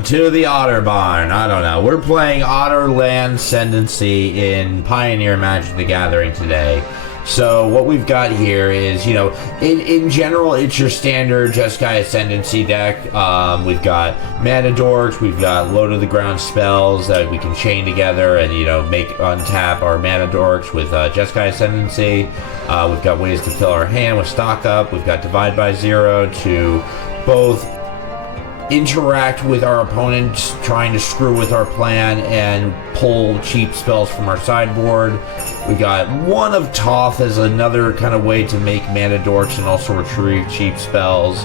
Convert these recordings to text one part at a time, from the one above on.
Welcome to the Otter Barn. I don't know. We're playing Otter-Land-Cendancy in Pioneer Magic the Gathering today. So what we've got here is, you know, in general, it's your standard Jeskai Ascendancy deck. We've got mana dorks, we've got low to the ground spells that we can chain together and, you know, make untap our mana dorks with Jeskai Ascendancy. We've got ways to fill our hand with stock up. We've got divide by zero to both interact with our opponents trying to screw with our plan and pull cheap spells from our sideboard. We got One of Toth as another kind of way to make mana dorks and also retrieve cheap spells.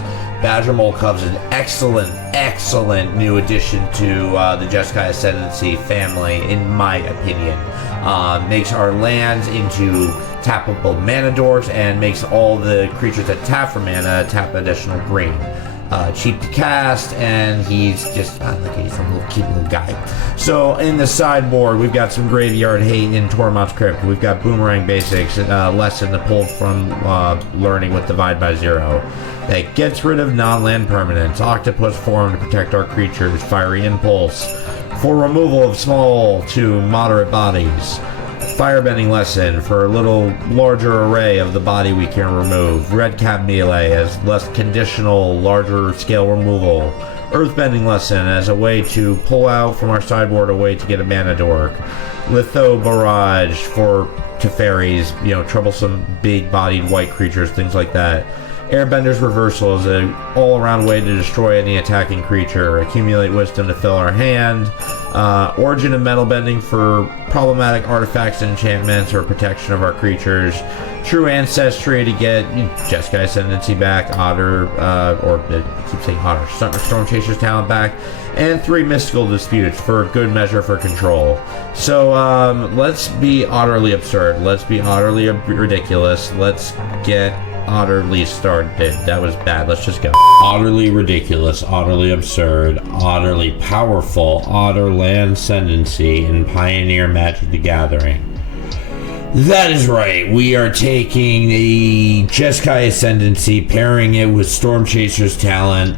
Badgermole Cub's an excellent new addition to the Jeskai Ascendancy family, in my opinion. Makes our lands into tappable mana dorks and makes all the creatures that tap for mana tap additional green. Cheap to cast, and he's just look, he's a cute little guy. So in the sideboard, we've got some graveyard hate in Tormod's Crypt. We've got boomerang basics, lesson to pull from learning with divide by zero. That gets rid of non-land permanents. Octopus form to protect our creatures. Fiery impulse for removal of small to moderate bodies. Firebending lesson for a little larger array of the body we can remove. Red cap melee as less conditional, larger scale removal. Earthbending lesson as a way to pull out from our sideboard a way to get a mana dork. Litho barrage for Teferis, you know, troublesome big bodied white creatures, things like that. Airbender's Reversal is an all-around way to destroy any attacking creature. Accumulate Wisdom to fill our hand. Origin of Metal Bending for problematic artifacts and enchantments or protection of our creatures. True Ancestry to get Jeskai Ascendancy back. Otter, or I keep saying Otter, Stormchaser Talent back. And 3 Mystical Disputes for good measure for control. So let's be utterly absurd. Let's be utterly ridiculous. Let's get utterly started. That was bad. Let's just go. Utterly ridiculous, utterly absurd, utterly powerful Otter-Land-Cendancy in Pioneer Magic the Gathering. That is right. We are taking the Jeskai Ascendancy, pairing it with Stormchaser's Talent,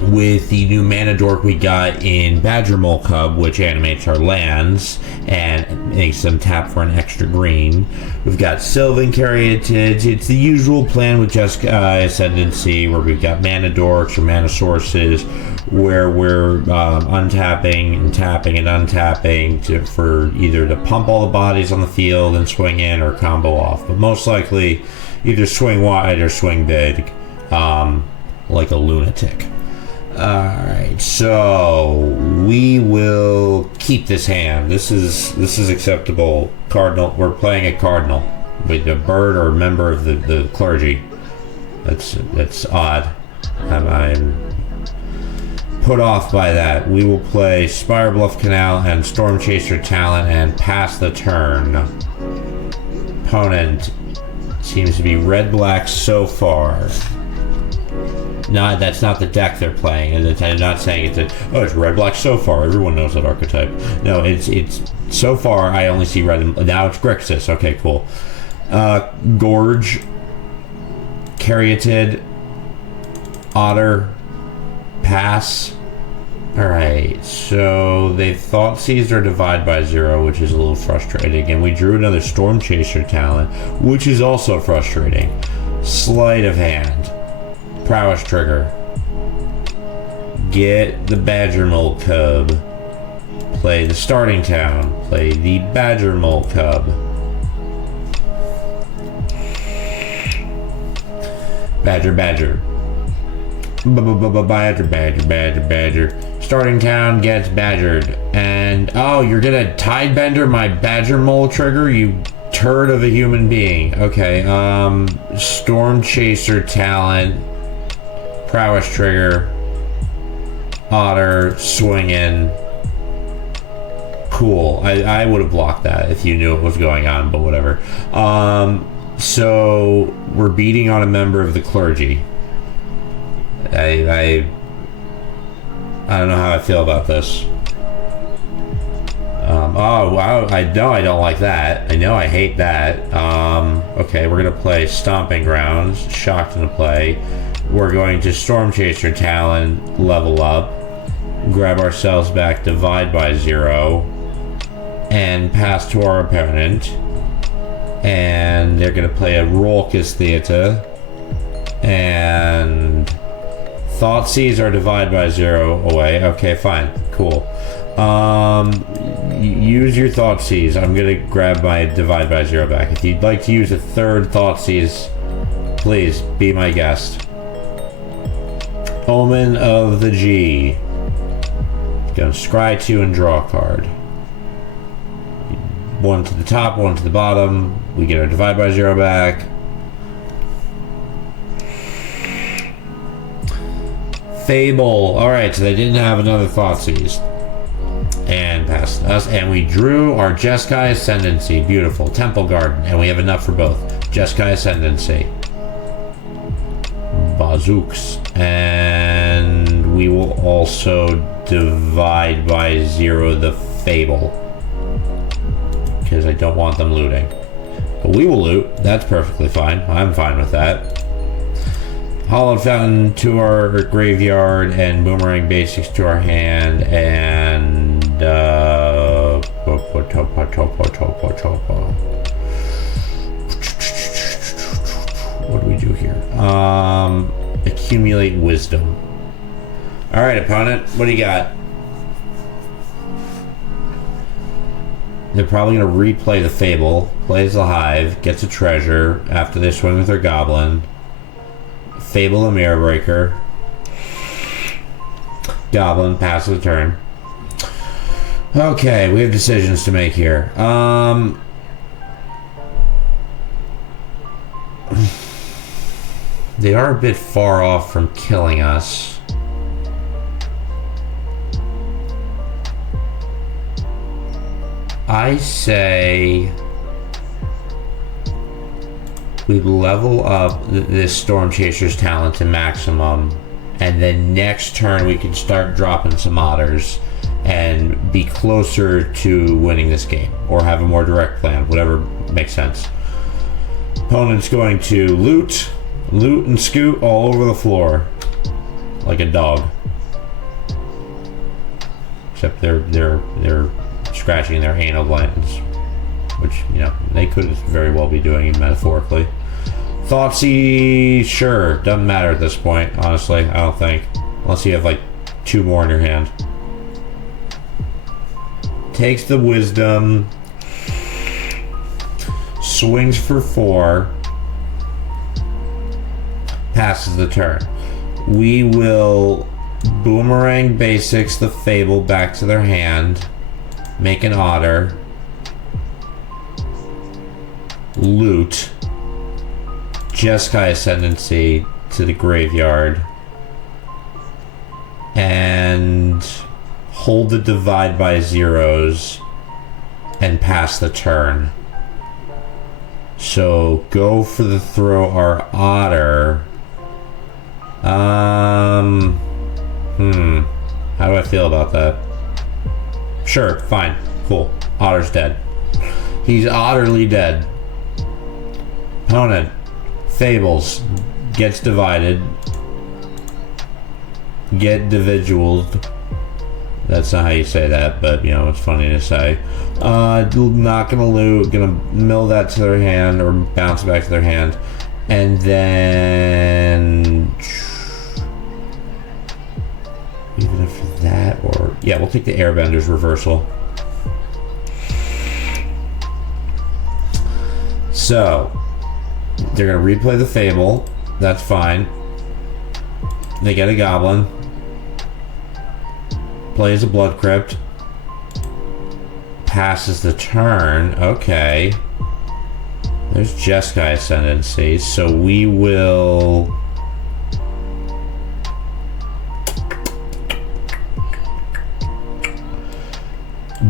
with the new mana dork we got in Badgermole Cub, which animates our lands and makes them tap for an extra green. We've got Sylvan Caryatid. It's the usual plan with Jeskai Ascendancy, where we've got mana dorks or mana sources, where we're untapping and tapping and untapping for either to pump all the bodies on the field and swing in or combo off. But most likely, either swing wide or swing big, like a lunatic. Alright, so we will keep this hand. This is acceptable. Cardinal. We're playing a cardinal with a bird or a member of the clergy. That's odd. I'm put off by that. We will play Spire Bluff Canal and Stormchaser Talent and pass the turn. Opponent seems to be red-black so far. No, that's not the deck they're playing. I'm not saying it's red-black so far. Everyone knows that archetype. No, it's so far I only see red and now it's Grixis. Okay, cool. Gorge, Caryatid, Otter, pass. Alright, so they thought seized or divide by zero, which is a little frustrating. And we drew another Stormchaser Talent, which is also frustrating. Sleight of hand. Prowess trigger. Get the Badgermole Cub. Play the starting town. Play the Badgermole Cub. Badger. Badger. Starting town gets badgered. And oh, you're gonna Tidebender my Badgermole trigger, you turd of a human being. Okay, Stormchaser Talent. Prowess trigger, Otter, swinging. Cool. I would have blocked that if you knew what was going on, but whatever. So we're beating on a member of the clergy. I don't know how I feel about this. Oh wow! I know I don't like that. I know I hate that. Okay, we're gonna play Stomping Grounds. Shocked into play. We're going to Stormchaser Talent, level up. grab ourselves back divide by 0, and pass to our opponent. And they're going to play a Raucous Theater. And Thoughtseize our divide by 0 away. Okay, fine. Cool. Use your Thoughtseize. I'm going to grab my divide by 0 back. If you'd like to use a third Thoughtseize, please be my guest. Omen of the G. Gonna scry 2 and draw a card. One to the top, one to the bottom. We get our divide by 0 back. Fable. Alright, so they didn't have another Thoughtseize. And passed us. And we drew our Jeskai Ascendancy. Beautiful. Temple Garden. And we have enough for both. Jeskai Ascendancy. Bazooks. And we will also divide by 0 the Fable. Because I don't want them looting. But we will loot. That's perfectly fine. I'm fine with that. Hollowed Fountain to our graveyard and Boomerang Basics to our hand and what do we do here? Accumulate Wisdom. Alright, opponent, what do you got? They're probably going to replay the Fable, plays the Hive, gets a treasure after they swing with their Goblin. Fable a Mirror Breaker. Goblin, pass the turn. Okay, we have decisions to make here. They are a bit far off from killing us. I say we level up this Stormchaser's Talent to maximum, and then next turn we can start dropping some otters and be closer to winning this game, or have a more direct plan, whatever makes sense. Opponent's going to loot and scoot all over the floor like a dog, except they're scratching their anal glands, which, you know, they could very well be doing it metaphorically. Thoughtseize, sure, doesn't matter at this point, honestly, I don't think, unless you have like 2 more in your hand. Takes the Wisdom, swings for 4, passes the turn. We will Boomerang Basics the Fable back to their hand, make an Otter, loot, Jeskai Ascendancy to the graveyard, and hold the divide by 0s and pass the turn. So go for the throw our Otter. How do I feel about that? Sure, fine, cool. Otter's dead. He's utterly dead. Opponent Fables, gets divided, get individualed. That's not how you say that, but you know, it's funny to say. Not gonna loot, gonna mill that to their hand or bounce it back to their hand, and then even after that, or yeah, we'll take the Airbender's Reversal. So they're gonna replay the Fable. That's fine. They get a Goblin. Plays a Blood Crypt. Passes the turn. Okay. There's Jeskai Ascendancy. So we will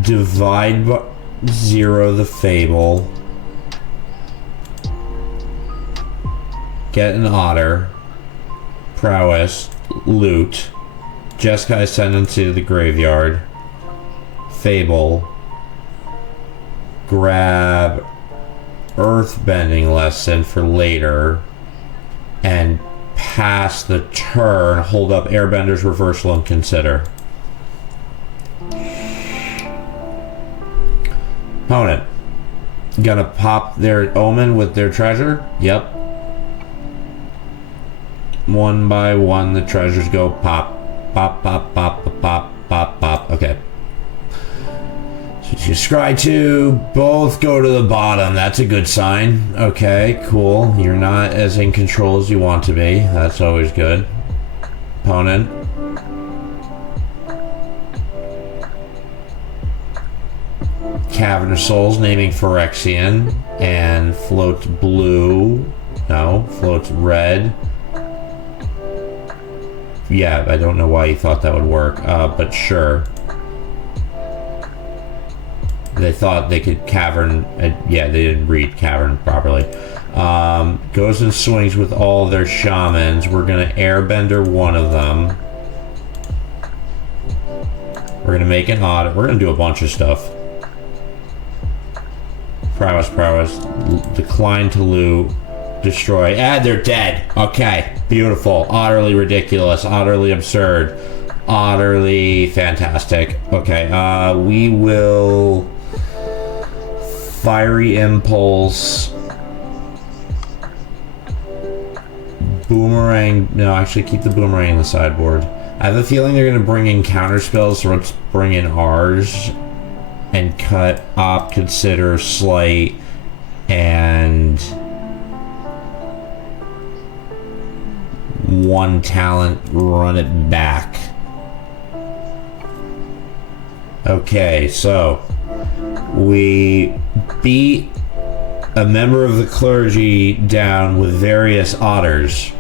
divide by 0 the Fable. Get an Otter. Prowess. Loot. Jeskai Ascendancy to the graveyard. Fable. Grab Earthbending Lesson for later. And pass the turn. Hold up Airbender's Reversal and consider. Opponent. Gonna pop their omen with their treasure? Yep. One by one, the treasures go pop. Pop, pop, pop, pop, pop, pop, pop. Okay. So you scry 2, both go to the bottom. That's a good sign. Okay, cool. You're not as in control as you want to be. That's always good. Opponent. Cavern of Souls naming Phyrexian and floats blue. No, floats red. Yeah, I don't know why you thought that would work, but sure. They thought they could cavern. Yeah, they didn't read cavern properly. Goes and swings with all their shamans. We're gonna airbender one of them. We're gonna make an audit. We're gonna do a bunch of stuff. Prowess, decline to loot, destroy. They're dead. Okay, beautiful, utterly ridiculous, utterly absurd, utterly fantastic. Okay, we will fiery impulse, boomerang. No, actually keep the boomerang in the sideboard. I have a feeling they're gonna bring in counter spells, so let's bring in ours. And cut, opt, consider, slight, and one talent, run it back. Okay, so we beat a member of the clergy down with various otters.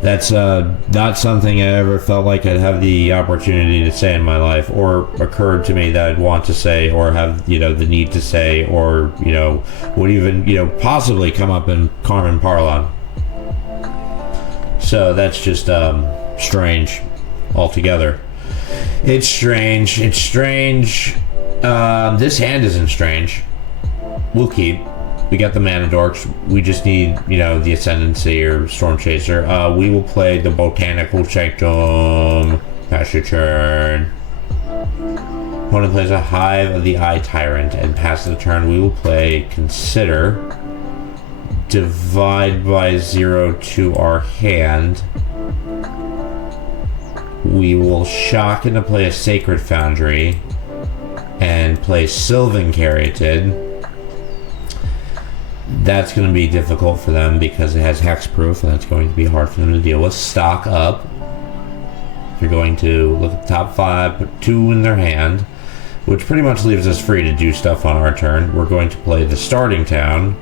That's not something I ever felt like I'd have the opportunity to say in my life, or occurred to me that I'd want to say, or have, the need to say, or, would even, possibly come up in Carmen Parlon. So that's just, strange altogether. It's strange. This hand isn't strange. We'll keep. We got the mana dorks. We just need, the Ascendancy or Stormchaser. We will play the Botanical Sanctum. Pass your turn. Opponent plays a Hive of the Eye Tyrant, and pass the turn. We will play Consider. Divide by 0 to our hand. We will shock into play a Sacred Foundry and play Sylvan Caryatid. That's going to be difficult for them because it has hexproof, and that's going to be hard for them to deal with. Stock up. You're going to look at the top 5, put 2 in their hand, which pretty much leaves us free to do stuff on our turn. We're going to play the Starting Town.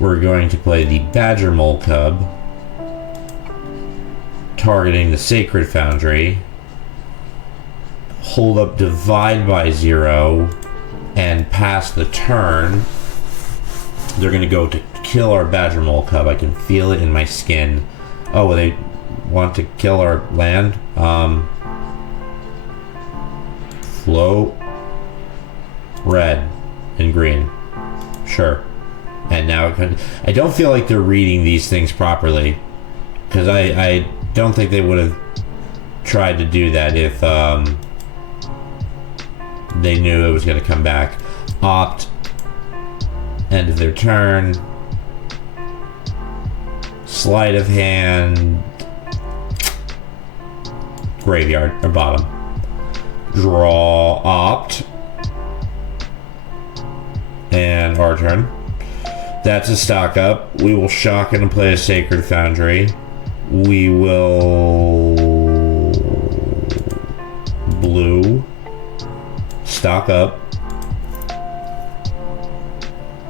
We're going to play the Badgermole Cub, targeting the Sacred Foundry. Hold up Divide by 0 and pass the turn. They're going to go to kill our Badgermole Cub. I can feel it in my skin. Oh, they want to kill our land? Float. Red and green. Sure. And now I don't feel like they're reading these things properly. Because I don't think they would have tried to do that if they knew it was going to come back. Opt. End of their turn. Sleight of hand. Graveyard or bottom. Draw, opt. And our turn. That's a stock up. We will shock and play a Sacred Foundry. We will blue. Stock up.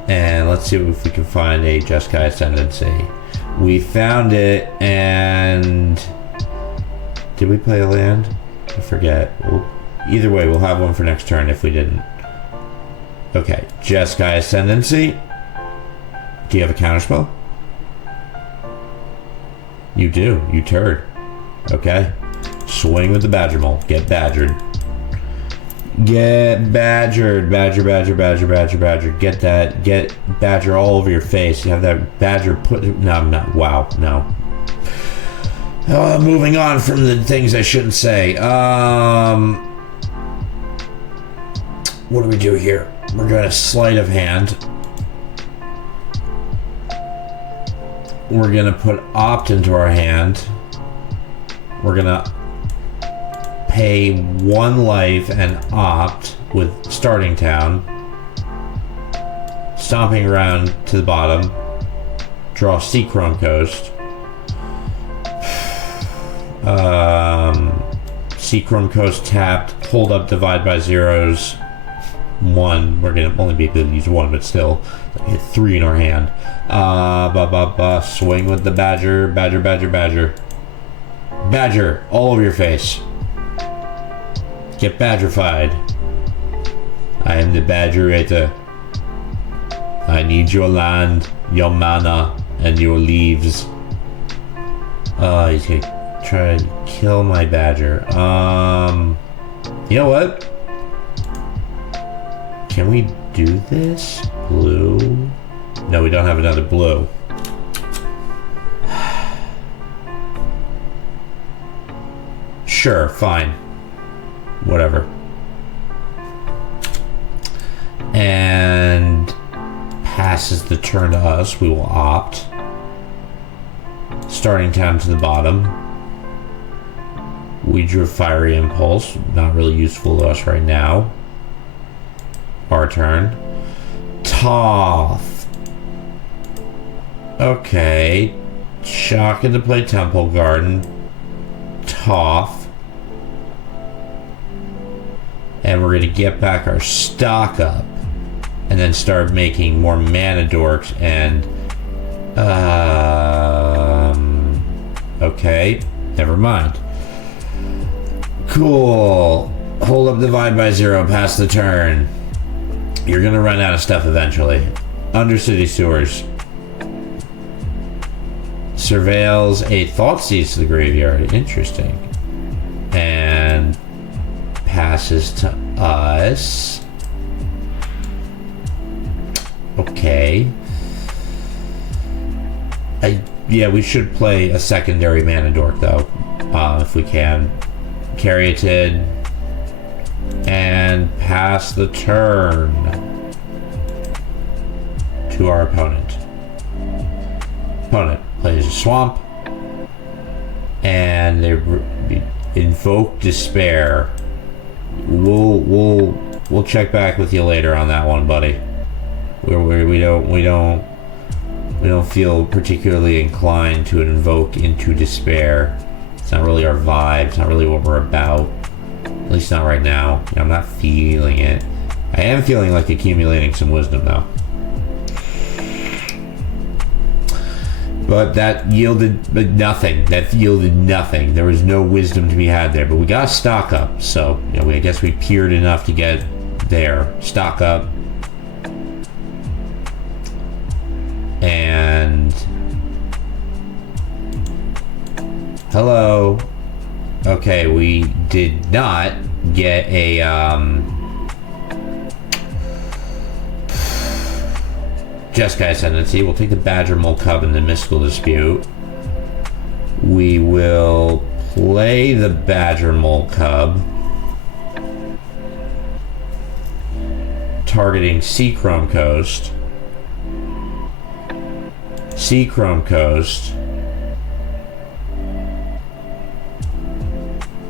And let's see if we can find a Jeskai Ascendancy. We found it, and did we play a land? I forget. Either way, we'll have one for next turn if we didn't. Okay, Jeskai Ascendancy. Do you have a counterspell? You do. You turd. Okay. Swing with the Badgermole. Get badgered. Get badgered. Badger, badger, badger, badger, badger. Get that. Get badger all over your face. You have that badger put... No, I'm not. Wow. No. Moving on from the things I shouldn't say. What do we do here? We're going to sleight of hand. We're going to put opt into our hand. We're going to pay 1 life and opt with starting town. Stomping around to the bottom. Draw Seachrome Coast. Seachrome Coast tapped. Hold up, divide by zeros. 1. We're gonna only be able to use 1, but still hit 3 in our hand. Swing with the badger. Badger, all over your face. Get badgerified. I am the badgerator. I need your land, your mana, and your leaves. He's gonna try to kill my badger. You know what? Can we do this? Blue? No, we don't have another blue. Sure, fine. Whatever. And passes the turn to us. We will opt. Starting town to the bottom. We drew Fiery Impulse. Not really useful to us right now. Our turn. Toth. Okay. Shocking to play Temple Garden. Toth. And we're going to get back our stock up. And then start making more mana dorks and... okay. Never mind. Cool. Hold up, divide by 0. Pass the turn. You're gonna run out of stuff eventually. Undercity Sewers. Surveils a Thoughtseize to the graveyard. Interesting. And passes to us. Okay. Yeah, we should play a secondary mana dork though, if we can. Caryatid. And pass the turn to our opponent. Opponent plays a swamp, and they invoke despair. We'll check back with you later on that one, buddy. We don't feel particularly inclined to invoke into despair. It's not really our vibe. It's not really what we're about. At least not right now. I'm not feeling it. I am feeling like accumulating some wisdom though. But that yielded nothing. There was no wisdom to be had there. But we got stock up. So, I guess we peered enough to get there. Stock up. And... hello. Okay, we did not get a, Jeskai Ascendancy. We'll take the Badgermole Cub in the Mystical Dispute. We will play the Badgermole Cub. Targeting Seachrome Coast. Seachrome Coast.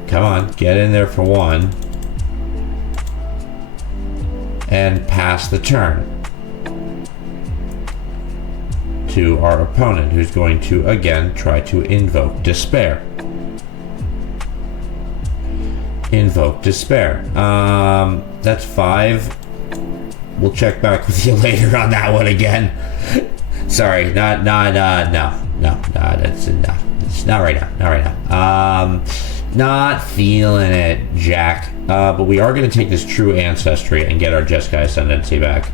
Come on, get in there for 1. And pass the turn to our opponent, who's going to, again, try to invoke despair. Invoke despair. That's 5. We'll check back with you later on that one again. Sorry, no, that's enough. It's not right now. Not feeling it, Jack. But we are going to take this True Ancestry and get our Jeskai Ascendancy back.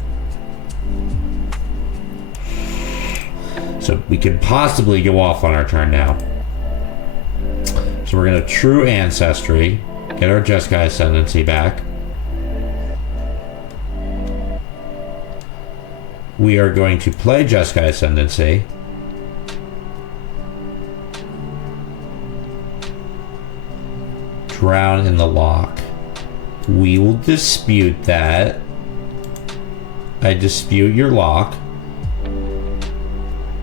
So we could possibly go off on our turn now. So we're going to True Ancestry, get our Jeskai Ascendancy back. We are going to play Jeskai Ascendancy. Drown in the lock. We will dispute that. I dispute your lock.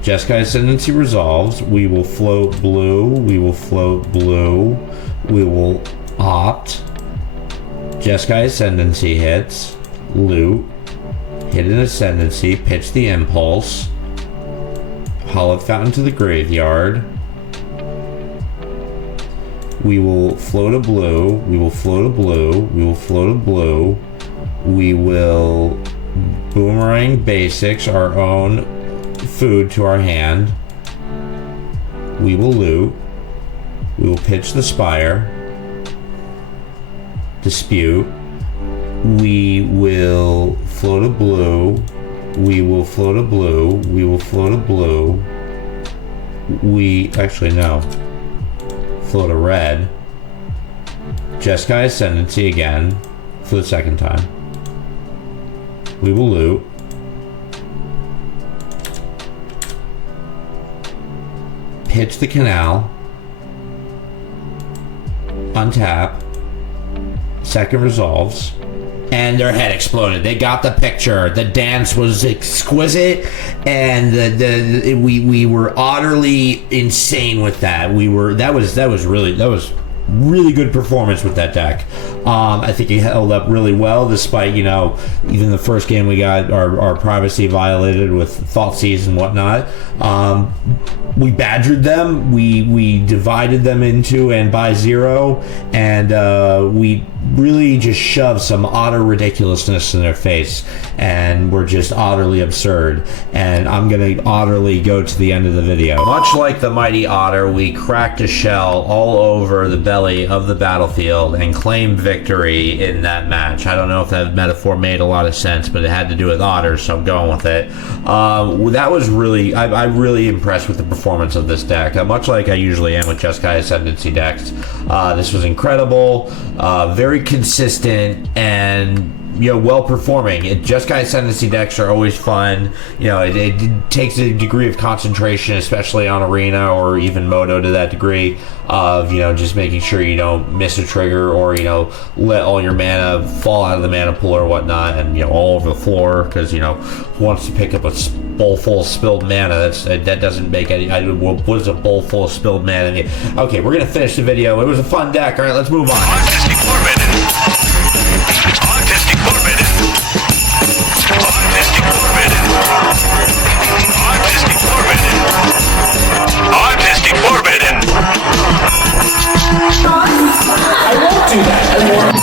Jeskai Ascendancy resolves. We will float blue. We will float blue. We will opt. Jeskai Ascendancy hits. Loot. Hit an Ascendancy. Pitch the Impulse. Hollow Fountain to the graveyard. We will float a blue. We will float a blue. We will float a blue. We will boomerang basics, our own food to our hand. We will loot. We will pitch the Spire. Dispute. We will float a blue. We will float a blue. We will float a blue. We actually no. Float a red. Jeskai Ascendancy again for the second time. We will loot. Pitch the canal. Untap. Second resolves. And their head exploded. They got the picture. The dance was exquisite, and we were utterly insane with that. That was really good performance with that deck. I think it held up really well, despite, you know, even the first game we got our privacy violated with Thoughtseize and whatnot. We badgered them. We divided them into and by zero, and we really just shoved some utter ridiculousness in their face, and we're just utterly absurd. And I'm gonna utterly go to the end of the video. Much like the mighty otter, we cracked a shell all over the belly of the battlefield and claimed victory in that match. I don't know if that metaphor made a lot of sense, but it had to do with otters, so I'm going with it. That was really, I'm really impressed with the performance of this deck, much like I usually am with Jeskai Ascendancy decks. This was incredible, very consistent, and you know, well performing. Jeskai Ascendancy decks are always fun. You know, it takes a degree of concentration, especially on Arena or even Moto, to that degree of, you know, just making sure you don't miss a trigger, or, you know, let all your mana fall out of the mana pool or whatnot, and, you know, all over the floor, because, you know, who wants to pick up a bowl full of spilled mana? That doesn't make any. What is a bowl full of spilled mana mean? Okay, we're gonna finish the video. It was a fun deck. All right, let's move on. Artistic forbidden. Artistic forbidden. Artistic forbidden. Artistic forbidden. Artistic forbidden. I won't do that. I won't.